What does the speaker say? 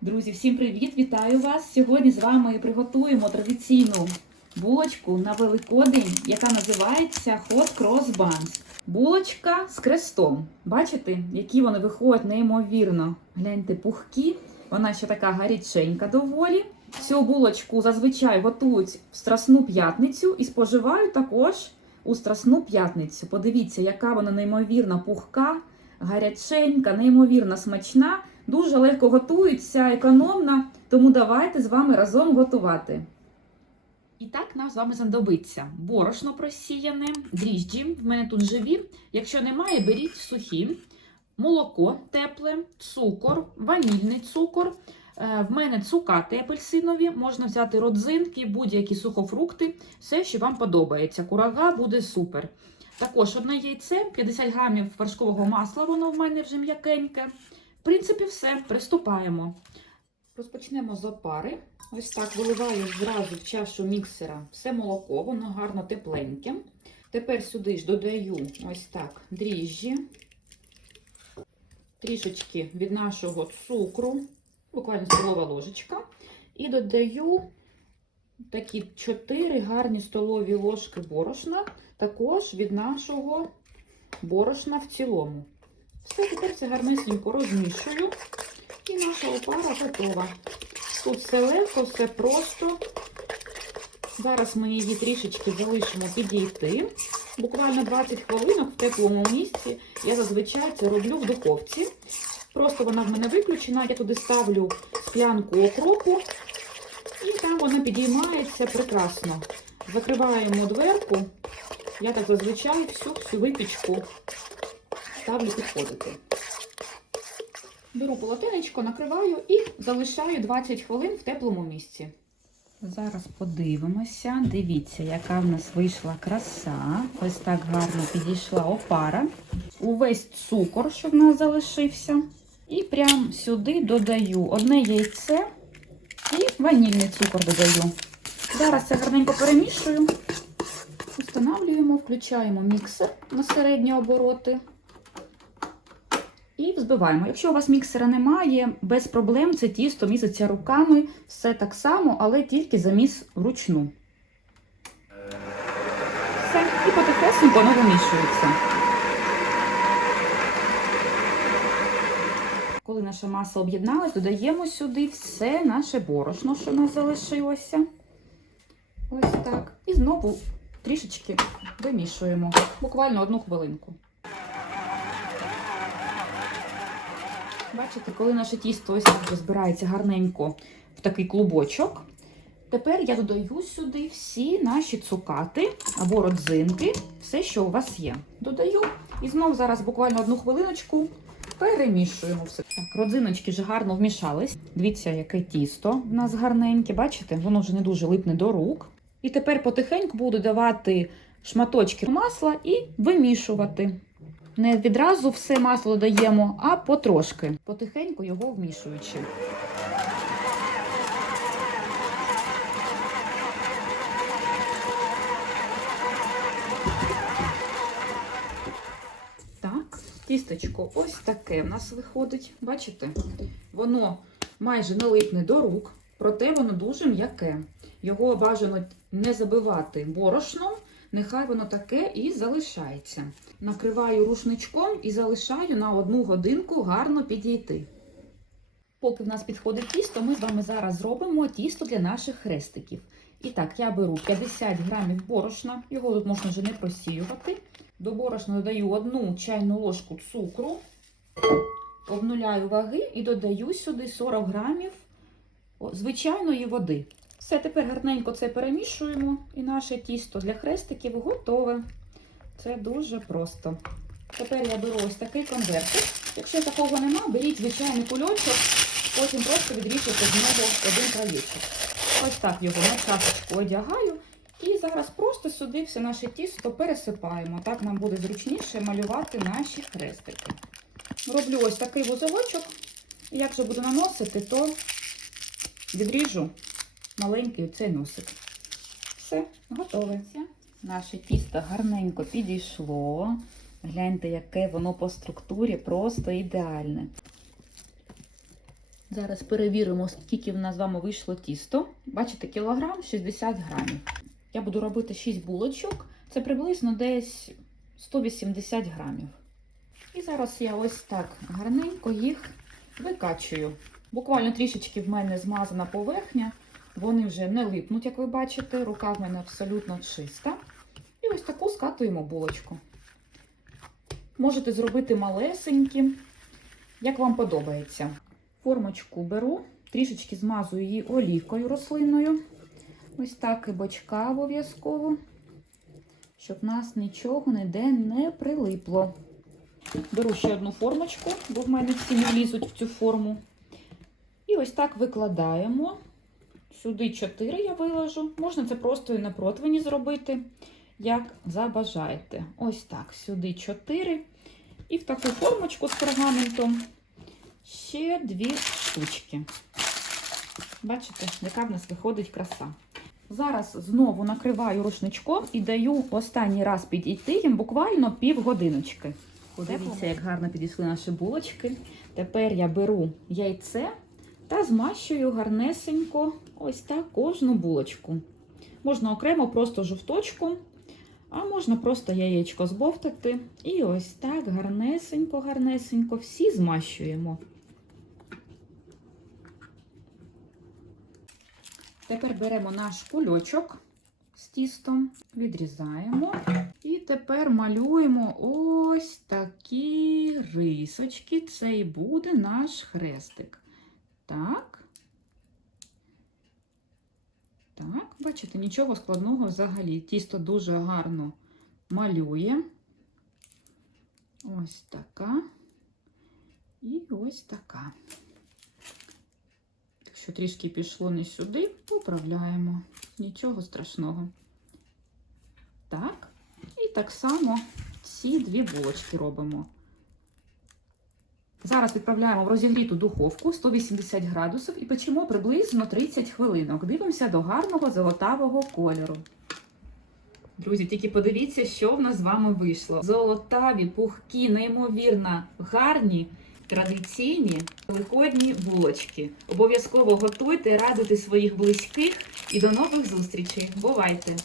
Друзі, всім привіт! Вітаю вас! Сьогодні з вами приготуємо традиційну булочку на Великодень, яка називається Hot Cross Buns. Булочка з крестом. Бачите, які вони виходять неймовірно. Гляньте, пухкі. Вона ще така гаряченька доволі. Цю булочку зазвичай готують в Страсну п'ятницю і споживають також у Страсну п'ятницю. Подивіться, яка вона неймовірно пухка, гаряченька, неймовірно смачна. Дуже легко готується, економна, тому давайте з вами разом готувати. І так нам з вами знадобиться борошно просіяне, дріжджі, в мене тут живі. Якщо немає, беріть сухі, молоко тепле, цукор, ванільний цукор. Е, В мене цукати апельсинові, можна взяти родзинки, будь-які сухофрукти, все, що вам подобається. Курага буде супер. Також одне яйце, 50 грамів вершкового масла, воно в мене вже м'якеньке. В принципі, все, приступаємо. Розпочнемо з опари. Ось так виливаю зразу в чашу міксера все молоко, воно гарно тепленьке. Тепер сюди ж додаю ось так дріжджі, трішечки від нашого цукру, буквально столова ложечка. І додаю такі 4 гарні столові ложки борошна, також від нашого борошна в цілому. Все, тепер це гарнесенько розмішую. І наша опара готова. Тут все легко, все просто. Зараз ми її трішечки залишимо підійти. Буквально 20 хвилинок в теплому місці. Я зазвичай це роблю в духовці. Просто вона в мене виключена. Я туди ставлю склянку окропу. І там вона підіймається прекрасно. Закриваємо дверку. Я так зазвичай всю всю випічку ставлю підходити. Беру полотенечко, накриваю і залишаю 20 хвилин в теплому місці. Зараз подивимося. Дивіться, яка в нас вийшла краса. Ось так гарно підійшла опара. Увесь цукор, що в нас залишився. І прямо сюди додаю одне яйце і ванільний цукор додаю. Зараз це гарненько перемішую. Встановлюємо, включаємо міксер на середні обороти. І взбиваємо. Якщо у вас міксера немає, без проблем це тісто міситься руками, все так само, але тільки заміс вручну. Все, і потихесенько воно вимішується. Коли наша маса об'єдналась, додаємо сюди все наше борошно, що в нас залишилося. Ось так. І знову трішечки вимішуємо. Буквально одну хвилинку. Бачите, коли наше тісто ось так вже збирається гарненько в такий клубочок. Тепер я додаю сюди всі наші цукати або родзинки, все, що у вас є. Додаю і знову зараз буквально одну хвилиночку перемішуємо все. Так, родзиночки вже гарно вмішались. Дивіться, яке тісто в нас гарненьке. Бачите, воно вже не дуже липне до рук. І тепер потихеньку буду давати шматочки масла і вимішувати. Не відразу все масло додаємо, а потрошки, потихеньку його вмішуючи. Так, тістечко ось таке в нас виходить. Бачите? Воно майже не липне до рук, проте воно дуже м'яке. Його бажано не забивати борошном, нехай воно таке і залишається. Накриваю рушничком і залишаю на одну годинку гарно підійти. Поки в нас підходить тісто, ми з вами зараз зробимо тісто для наших хрестиків. І так, я беру 50 грамів борошна, його тут можна вже не просіювати. До борошна додаю одну чайну ложку цукру, обнуляю ваги і додаю сюди 40 грамів звичайної води. Все, тепер гарненько це перемішуємо, і наше тісто для хрестиків готове. Це дуже просто. Тепер я беру ось такий конвертик. Якщо такого нема, беріть звичайний кульочок, потім просто відріжете з нього один краєчок. Ось так його на чашечку одягаю. І зараз просто сюди все наше тісто пересипаємо. Так нам буде зручніше малювати наші хрестики. Роблю ось такий вузолочок. Як же буду наносити, то відріжу маленький цей носик. Все, готове. Наше тісто гарненько підійшло. Гляньте, яке воно по структурі просто ідеальне. Зараз перевіримо, скільки в нас з вами вийшло тісто. Бачите, кілограм 60 грамів. Я буду робити 6 булочок. Це приблизно десь 180 грамів. І зараз я ось так гарненько їх викачую. Буквально трішечки в мене змазана поверхня. Вони вже не липнуть, як ви бачите. Рука в мене абсолютно чиста. І ось таку скатуємо булочку. Можете зробити малесенькі, як вам подобається. Формочку беру, трішечки змазую її олівкою рослинною. Ось так і бочка обов'язково, щоб нас нічого ніде не прилипло. Беру ще одну формочку, бо в мене всі не лізуть в цю форму. І ось так викладаємо. Сюди 4 я виложу. Можна це просто і на противні зробити, як забажаєте. Ось так, сюди 4. І в таку формочку з пергаментом ще дві штучки. Бачите, яка в нас виходить краса. Зараз знову накриваю рушничком і даю останній раз підійти їм буквально півгодиночки. Подивіться, як гарно підійшли наші булочки. Тепер я беру яйце та змащую гарнесенько ось так кожну булочку. Можна окремо просто жовточком, а можна просто яєчко збовтати. І ось так гарнесенько, гарнесенько всі змащуємо. Тепер беремо наш кульочок з тістом, відрізаємо. І тепер малюємо ось такі рисочки. Це і буде наш хрестик. Так. Так, бачите, нічого складного взагалі. Тісто дуже гарно малює. Ось така. І ось така. Якщо трішки пішло не сюди, поправляємо. Нічого страшного. Так. І так само ці дві булочки робимо. Зараз відправляємо в розігріту духовку 180 градусів і печемо приблизно 30 хвилинок. Дивимося до гарного золотавого кольору. Друзі, тільки подивіться, що в нас з вами вийшло. Золотаві, пухкі, неймовірно гарні, традиційні великодні булочки. Обов'язково готуйте, радуйте своїх близьких і до нових зустрічей. Бувайте!